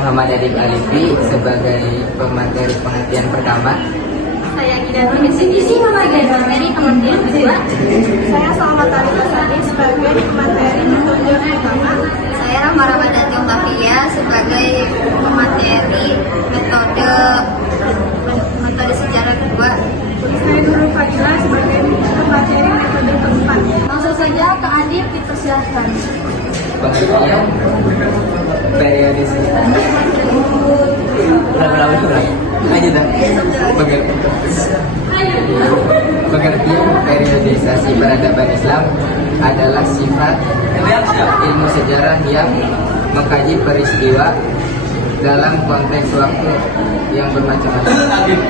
Muhammad Adib Alifi sebagai pemateri pengertian pertama. Saya Gida Nurmisi sebagai pemateri pengertian kedua. Saya Salma Talita Sadi sebagai pemateri metode pertama. Saya Rahma Ramadhani Mafia sebagai pemateri metode sejarah kedua. Saya Nurul Fadila sebagai pemateri metode keempat. Langsung saja ke Adib dipersilahkan. Pengertian periodisasi. Pengertian periodisasi peradaban Islam adalah sifat ilmu sejarah yang mengkaji peristiwa dalam konteks waktu yang bermacam-macam.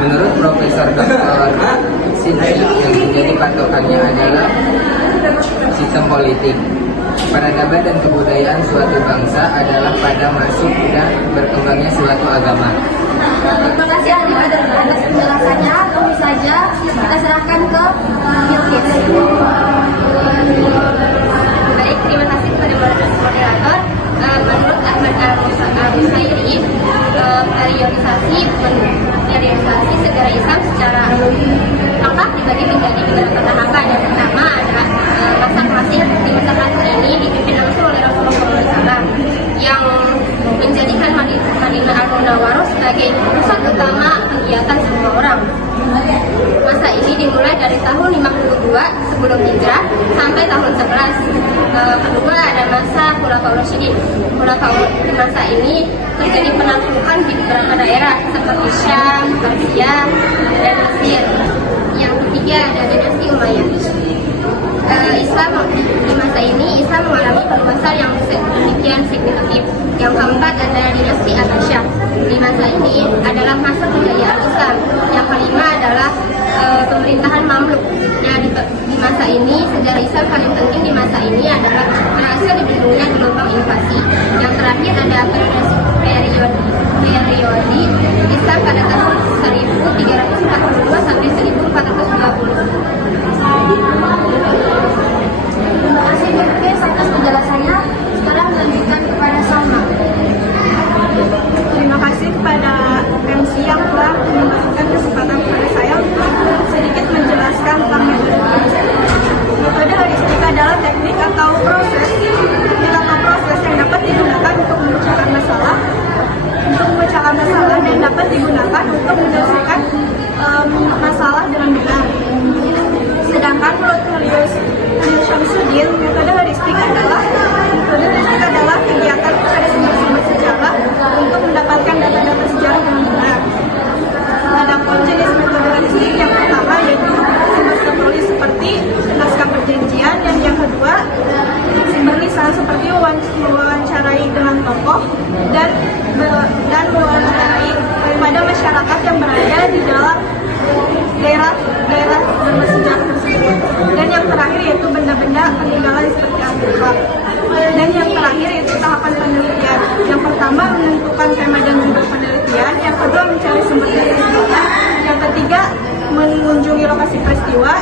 Menurut Profesor Dr. Sidney, yang menjadi patokannya adalah sistem politik. Peradaban dan kebudayaan suatu bangsa adalah pada masuk dan berkembangnya suatu agama. Terima kasih Adib atas penjelasannya. Langsung saja kita serahkan ke Bilkis. Baik, terima kasih kepada moderator. Menurut Ahmad Al-Musairi, periodisasi sejarah Islam secara lengkap dibagi menjadi beberapa tahapan. Yang pertama ada masa klasik. Di masa klasik ini dipimpin langsung oleh Rasulullah SAW yang menjadikan Madinah Al-Munawwarah sebagai pusat utama kegiatan semua orang. Masa ini dimulai dari tahun 52 sebelum hijrah sampai tahun 11. Kedua ada masa Khulafaur Rasyidin. Di masa ini terjadi penaklukan di beberapa daerah seperti Syam, Persia, dan Mesir. Yang ketiga ada dinasti Umayyah. Di masa ini Islam mengalami perluasan yang demikian signifikan. Yang keempat adalah dinasti Abbasiyah. Di masa ini adalah masa kejayaan Islam. Yang kelima adalah pemerintahan Mamluk. Nah, di masa ini sejarah Islam paling penting di masa ini adalah berhasil dibelungnya gelombang invasi. Yang terakhir ada periode Islam pada tahun 1342 sampai 1420. Terima kasih Bilkis atas penjelasannya. Sekarang melanjutkan kepada Salma. Terima kasih kepada MC yang telah memberikan kesempatan kepada saya untuk sedikit menjelaskan tentang metode heuristik. Metode heuristik adalah teknik atau proses yang dapat digunakan untuk memecahkan masalah dan dapat digunakan untuk menyelesaikan masalah dengan benar. Sedangkan menurut Khalil Syamsuddin, metode heuristik adalah kegiatan pada sumber-sumber sejarah untuk mendapatkan data-data sejarah dengan benar. Adapun jenis metode heuristik yang pertama yaitu sumber tertulis seperti naskah perjanjian, dan yang kedua sumber lisan seperti mewawancarai dengan tokoh dan mewawancarai pada masyarakat yang berada di dalam daerah bersejarah tersebut. Dan yang terakhir yaitu benda-benda peninggalan seperti artefak. Dan yang terakhir yaitu tahapan penelitian. Yang pertama menentukan tema dan judul penelitian. Yang kedua mencari sumber data sejarah. Yang ketiga mengunjungi lokasi peristiwa.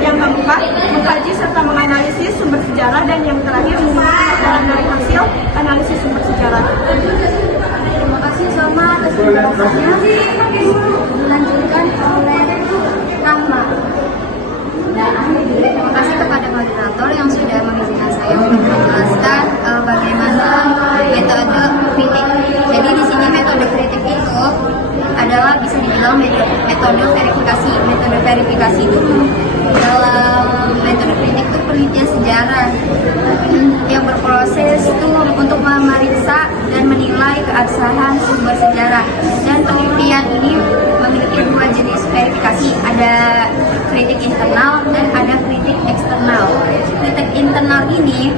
Yang keempat mengkaji serta menganalisis sumber sejarah. Dan yang terakhir mengumpulkan dari hasil analisis sumber sejarah. Terima kasih Salma atas penjelasannya. Dilanjutkan oleh Rahma. Terima kasih kepada moderator yang sudah mengizinkan saya untuk menjelaskan bagaimana metode kritik. Jadi di sini metode kritik itu adalah bisa dibilang metode verifikasi. Metode verifikasi itu dalam metode kritik itu penelitian sejarah yang berproses itu untuk memeriksa dan menilai keabsahan sumber sejarah. Dan penelitian ini memiliki dua jenis verifikasi, ada kritik internal dan ada kritik eksternal. Kritik internal ini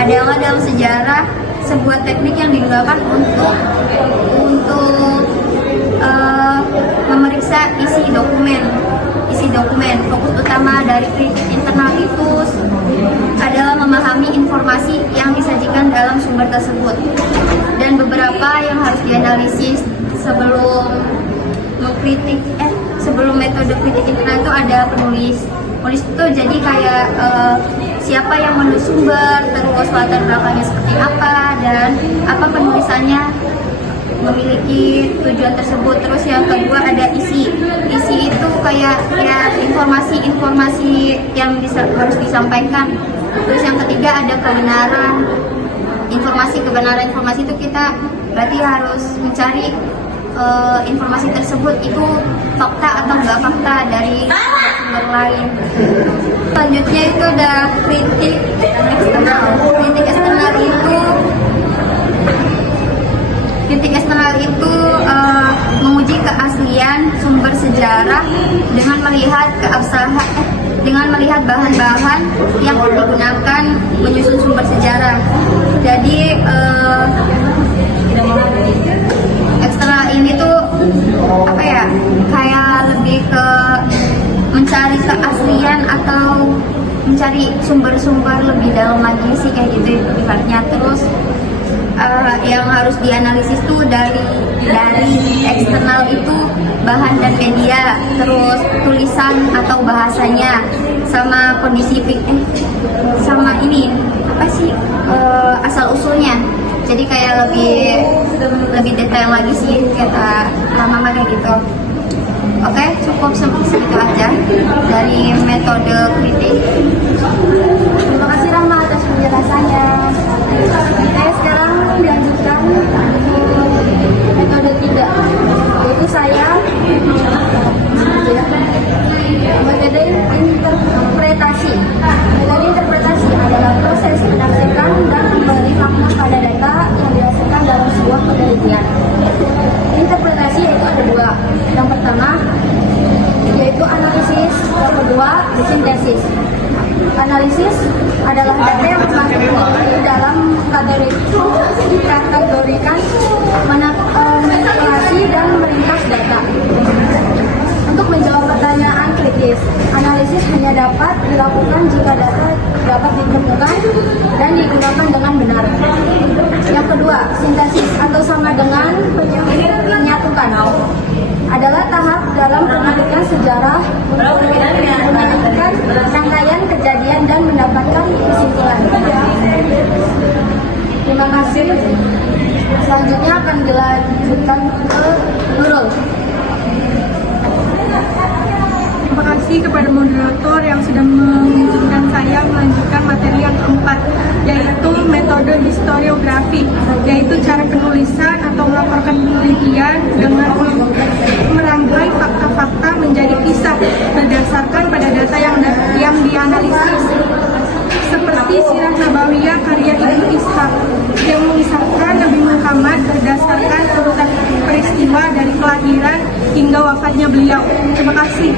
adalah dalam sejarah sebuah teknik yang digunakan untuk memeriksa isi dokumen. Fokus utama dari kritik internal itu adalah memahami informasi yang disajikan dalam sumber tersebut. Dan beberapa yang harus dianalisis sebelum metode kritik internal itu ada penulis. Penulis itu jadi kayak siapa yang menulis sumber, terus latar belakangnya seperti apa, dan apa penulisannya memiliki tujuan tersebut. Terus yang kedua ada isi itu kayak ya informasi yang harus disampaikan. Terus yang ketiga ada kebenaran informasi itu kita berarti harus mencari informasi tersebut itu fakta atau enggak fakta dari sumber lain. Selanjutnya itu ada kritik eksternal itu menguji keaslian sumber sejarah dengan melihat bahan-bahan yang digunakan menyusun sumber sejarah. Jadi eksternal ini tuh apa ya, kayak lebih ke mencari keaslian atau mencari sumber-sumber lebih dalam lagi sih, kayak gitu ibaratnya. Terus yang harus dianalisis tuh dari eksternal itu bahan dan media, terus tulisan atau bahasanya, sama kondisi sama ini apa sih asal usulnya. Jadi kayak lebih detail lagi sih kata mama kayak gitu. Oke, cukup segitu aja dari metode kritik. Terima kasih Rama atas penjelasannya. Oke, sekarang dilanjutkan metode 3, yaitu saya metode interpretasi. Metode interpretasi adalah proses menafsirkan dan memberi makna pada data yang dihasilkan dalam sebuah penelitian. Interpretasi yaitu ada 2. Yang pertama yaitu analisis, yang kedua sintesis. Analisis adalah data yang masuk dalam dikategorikan, manipulasi dan meringkas data. Untuk menjawab pertanyaan kritis, analisis hanya dapat dilakukan jika data dapat ditemukan dan digunakan dengan benar. Yang kedua, sintesis atau sama dengan menyatukan, adalah tahap dalam penelitian sejarah untuk menentukan rangkaian kejadian dan mendapatkan kesimpulan. Terima kasih. Selanjutnya akan dilanjutkan ke Nurul. Terima kasih kepada moderator yang sudah mengizinkan saya melanjutkan materi yang keempat, yaitu metode historiografi, yaitu cara penulisan atau melaporkan penelitian dengan merangkai fakta-fakta menjadi kisah berdasarkan pada data yang dianalisis. Seperti Sirah Nabawiyah karya Ibnu Ishaq yang mengisahkan Nabi Muhammad berdasarkan urutan peristiwa dari kelahiran hingga wafatnya beliau. Terima kasih.